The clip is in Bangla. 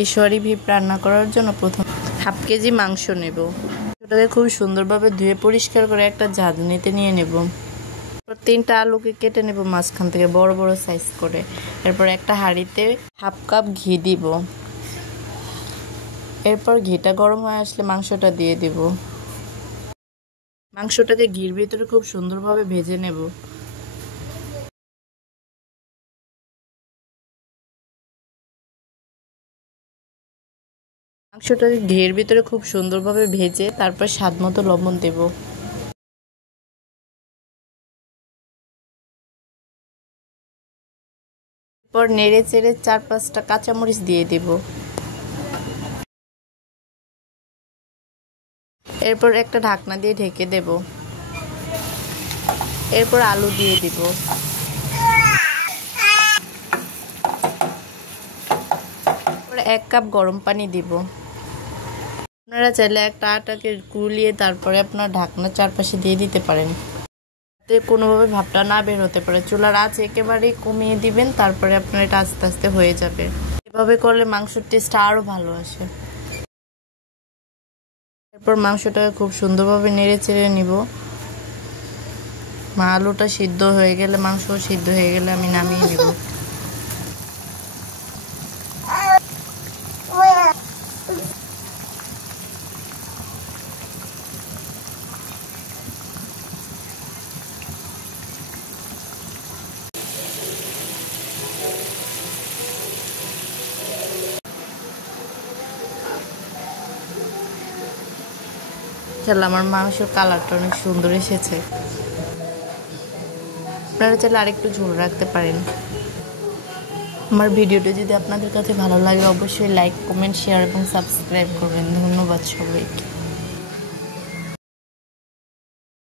পেশোয়ারি ভিপ রান্না করার জন্য প্রথম হাফ কেজি মাংস নেব। ওটাকে খুব সুন্দরভাবে ধুয়ে পরিষ্কার করে একটা ঝাঁঝনিতে নিয়ে নেব। 3টা আলুকে কেটে নেব মাঝখান থেকে বড় বড় সাইজ করে। এরপর একটা হাঁড়িতে হাফ কাপ ঘি দিব। এরপর ঘিটা গরম হয়ে আসলে মাংসটা দিয়ে দিব। মাংসটাকে ঘির ভিতরে খুব সুন্দরভাবে ভেজে নেব। মাংসটাকে ঘির ভিতরে খুব সুন্দরভাবে ভেজে তারপর স্বাদ মতো লবণ দেব। এরপর নেড়ে চেড়ে 4-5টা কাঁচামরিচ দিয়ে দেব। এরপর একটা ঢাকনা দিয়ে ঢেকে দেব। এরপর আলু দিয়ে দিব। এরপর 1 কাপ গরম পানি দিব। আপনারা চাইলে একটা আটাকে গুলিয়ে তারপরে আপনার ঢাকনার চারপাশে দিয়ে দিতে পারেন, যাতে কোনোভাবে ভাপটা না বের হতে পারে। চুলার আঁচ একেবারেই কমিয়ে দিবেন, তারপরে আপনার এটা আস্তে আস্তে হয়ে যাবে। এভাবে করলে মাংসের টেস্ট আরও ভালো আসে। এরপর মাংসটাকে খুব সুন্দরভাবে নেড়ে চেড়ে নিব। আলুটা সিদ্ধ হয়ে গেলে, মাংস সিদ্ধ হয়ে গেলে আমি নামিয়ে নেব। আমার মাংসের কালারটা অনেক সুন্দর এসেছে। আপনারা চাইলে আরেকটু ঝোল রাখতে পারেন। আমার ভিডিওটি যদি আপনাদের কাছে ভালো লাগে অবশ্যই লাইক, কমেন্ট, শেয়ার এবং সাবস্ক্রাইব করবেন। ধন্যবাদ সবাইকে।